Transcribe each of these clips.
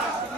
Yeah.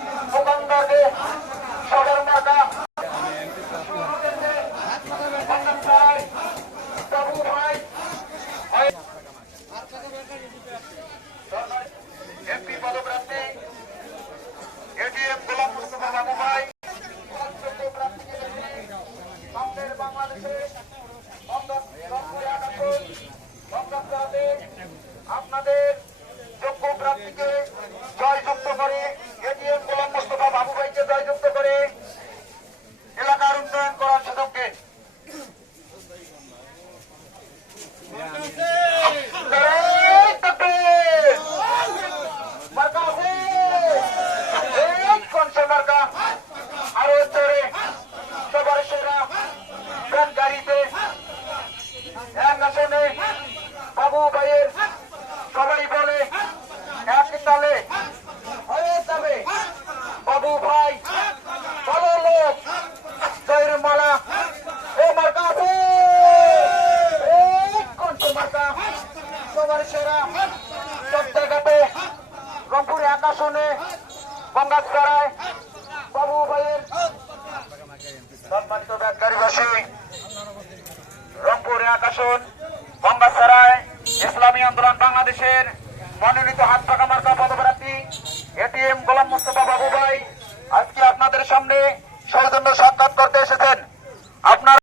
বাবু ভাইয়ের সবাই বলে, এক তালে হয়ে যাবে। বাবু ভাই ভালো লোক, জয়ের মালা। ও মার্কা মার্কা? সবার সেরা। সব জায়গাতে রংপুরে আকাশনে গঙ্গাছড়ায় বাবু ভাইয়ের ইসলামী আন্দোলন বাংলাদেশের মনোনীত হাত পাকা মার্কা পদপ্রার্থী এটিএম গোলাম মুস্তফা বাবু ভাই, আজকে আপনাদের সামনে সৌজন্য সাক্ষাৎ করতে এসেছেন।